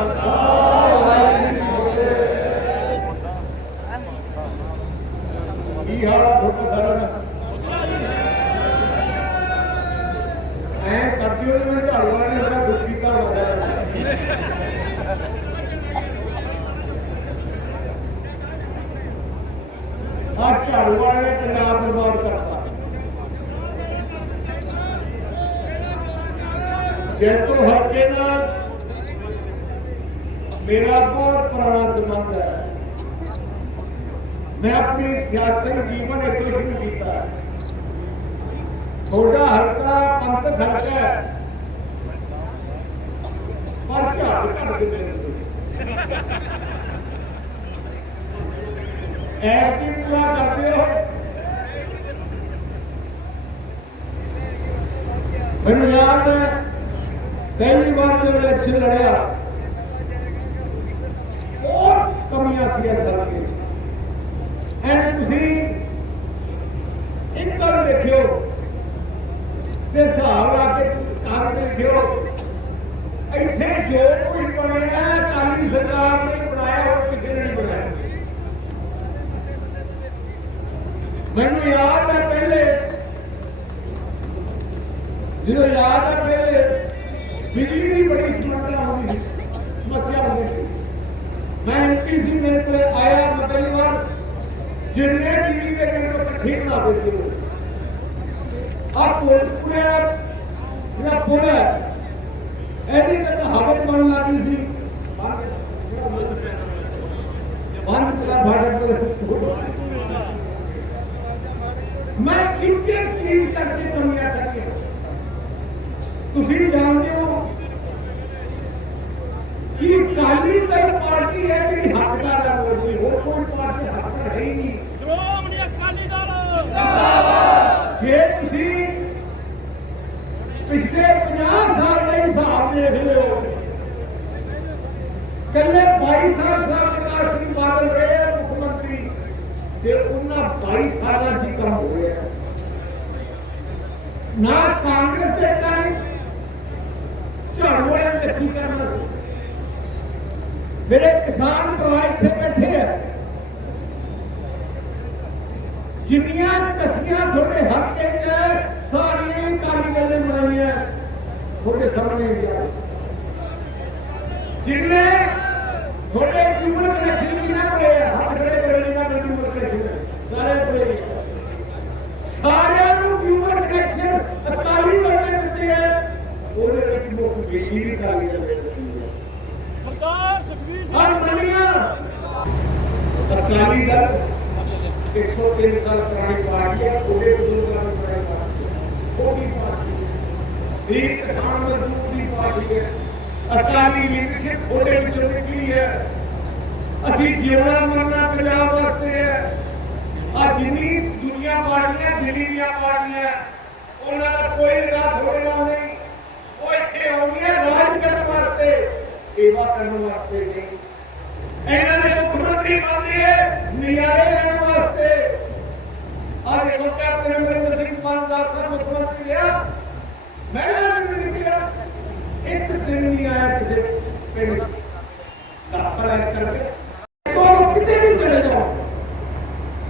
ਕੀ ਹਾਲ ਫੁੱਟ ਸਰਵਣ ਐ ਕਰਦੀ ਉਹਨੇ ਨੇ ਬੜਾ ਦੁੱਖ ਕੀਤਾ ਹੋਣਾ ਸਾਰਾ ਆ ਪੰਜਾਬ ਬਰਬਾਦ ਕਰਤਾ ਜੈਤੋ ਹੱਕੇ ਨਾਲ मेरा बहुत पुराना संबंध है मैं अपने सियासी जीवन एक शुरू किया थोड़ा हल्का पंथक हल्का है पर क्या पूरा करते हो मैं याद है पहली बार जब इलेक्शन लड़ा ਸੋਹਣੀਆਂ ਸੀ ਇਹ ਸਾਰੀਆਂ ਐਂ ਤੁਸੀਂ ਇਨਕਮ ਦੇਖਿਓ ਤੇ ਹਿਸਾਬ ਲਾ ਕੇ ਕਾਰਨ ਦੇਖਿਓ ਇੱਥੇ ਜੋ ਕੋਈ ਬਣਿਆ ਕਾਲੀ ਸਰਕਾਰ ਨੇ ਬਣਾਇਆ ਉਹ ਕਿਸੇ ਨੇ ਨਹੀਂ ਬਣਾਇਆ ਮੈਨੂੰ ਯਾਦ ਹੈ ਪਹਿਲੇ ਜਦੋਂ ਯਾਦ ਹੈ ਪਹਿਲੇ ਬਿਜਲੀ ਦੀ ਬੜੀ ਸਮੱਸਿਆ ਹੁੰਦੀ ਸੀ किसी ने आया मतलब बार जिन्ने टीवी के केंद्र इकट्ठे बनाते थे लोग अब पूरे ਜਿਹੜਾ ਪੁਲ ਹੈ ਇਹਦੀ ਤਾਂ ਕਹਾਵਤ ਬਣ ਲੱਗੀ ਸੀ ਬੰਨ ਪਿਆ ਭਾੜੇ ਕੋਲ ਮੈਂ ਇੰਟਰ ਚੀਜ਼ ਕਰਕੇ ਦੁਨੀਆ ਕੱਢੀ ਤੁਸੀਂ ਜਾਣਦੇ ਹੋ ਅਕਾਲੀ ਦਲ ਪਾਰਟੀ ਹੈ ਜਿਹੜੀ ਹੱਕਦਾਰ ਹੈ ਬੋਲਦੀ ਹੋਰ ਕੋਈ ਪਾਰਟੀ ਹੱਕਦਾਰ ਨਹੀਂ ਨੀ ਨਹੀਂ ਸ਼੍ਰੋਮਣੀ ਅਕਾਲੀ ਦਲ ਜਿੰਦਾਬਾਦ ਜੇ ਤੁਸੀਂ ਪਿਛਲੇ 50 ਸਾਲ ਦਾ ਹਿਸਾਬ ਦੇਖ ਲਿਓ ਕੱਲੇ 22 ਸਾਲ ਸਾਹਿਬ ਪ੍ਰਕਾਸ਼ ਸਿੰਘ ਬਾਦਲ ਰਹੇ ਮੁੱਖ ਮੰਤਰੀ ਤੇ ਉਹਨਾਂ 22 ਸਾਲਾਂ ਜੀ ਕੰਮ ਹੋਇਆ ਨਾ ਕਾਂਗਰਸ ਦੇ ਟਾਈਮ ਝਾੜੂ ਵਾਲਿਆਂ ਨੇ ਕੀ ਕਰਨਾ ਸੀ ਮੇਰੇ ਕਿਸਾਨ ਭਰਾ ਇੱਥੇ ਬੈਠੇ ਆ ਜਿੰਨੀਆਂ ਕਸੀਆਂ ਤੁਹਾਡੇ ਹੱਥੇ 'ਚ ਸਾਰੀਆਂ ਕਾਲੀ ਗੱਲੇ ਬਣਾਈਆਂ ਤੁਹਾਡੇ ਸਾਹਮਣੇ ਵੀ ਆ ਜਿੰਨੇ ਤੁਹਾਡੇ ਟਿਊਬਲ ਕਲੈਕਸ਼ਨ ਵੀ ਨਾ ਕੋਲੇ ਆ ਹੱਥ ਖੜੇ ਕਰੇ ਨਹੀਂ ਨਾ ਟਿਊਬਲ ਕਨੈਕਸ਼ਨ ਸਾਰੇ ਕੋਲੇ ਸਾਰਿਆਂ ਨੂੰ ਟਿਊਬਲ ਕਲੈਕਸ਼ਨ ਅਕਾਲੀ ਦਲ ਨੇ ਦਿੱਤੇ ਆ ਉਹਦੇ ਵਿੱਚ ਮੁੱਖ ਬਿਜਲੀ ਵੀ ਕਾਲੀ ਗੱਲੇ हर मनिया दल एक सौ तीन साल पुरानी पार्टी है पुरानी पार्टी पार्टी है किसान मजदूर की पार्टी है अकाली लीडरशिप थोड़े विचों है ਸੇਵਾ ਕਰਨ ਵਾਸਤੇ ਨਹੀਂ ਇਹਨਾਂ ਨੇ ਸੁਖ ਮੰਤਰੀ ਬਣਦੀ ਹੈ ਨਿਆਰੇ ਲੈਣ ਵਾਸਤੇ ਆ ਦੇਖੋ ਕੈਪਟਨ ਅਮਰਿੰਦਰ ਸਿੰਘ ਪੰਨ ਦਾ ਸਰ ਮੁੱਖ ਮੰਤਰੀ ਰਿਹਾ ਮੈਂ ਵੀ ਨਹੀਂ ਨਿਕਲਿਆ ਇੱਕ ਦਿਨ ਨਹੀਂ ਆਇਆ ਕਿਸੇ ਪਿੰਡ ਦਸ ਵਾਰ ਐ ਕਰਕੇ ਤੋਂ ਕਿਤੇ ਵੀ ਚਲੇ ਜਾਓ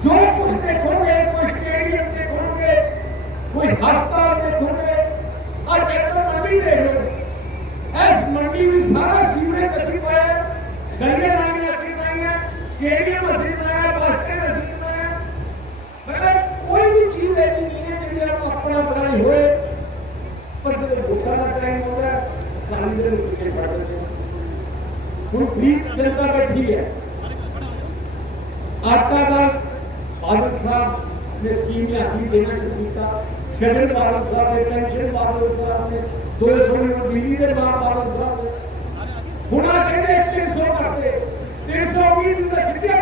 ਜੋ ਕੁਝ ਦੇਖੋਗੇ ਕੋਈ ਸਟੇਡੀਅਮ ਦੇਖੋਗੇ ਕੋਈ ਹਸਪਤਾਲ ਦੇਖੋਗੇ ਆ ਚੈਤਨ ਮੰਡੀ ਦੇਖ ਲਓ जितनी भी सारा सीवरेज असली पाया है गलियां नालियां असली पाई हैं केडीएम असली पाया है बस स्टैंड असली पाया है मतलब कोई भी चीज ऐसी नहीं है जिसकी आपको अपना पता नहीं होए पर जब वोटा का टाइम होता है गांधी जी पीछे छाड़ देते हैं हम ठीक जनता बैठी है आपका बात बादल साहब ने स्कीम में अभी देना शुरू किया शरण बादल साहब ने पेंशन बादल साहब ने कुणाकडे एकशे सोळा ते सो वीस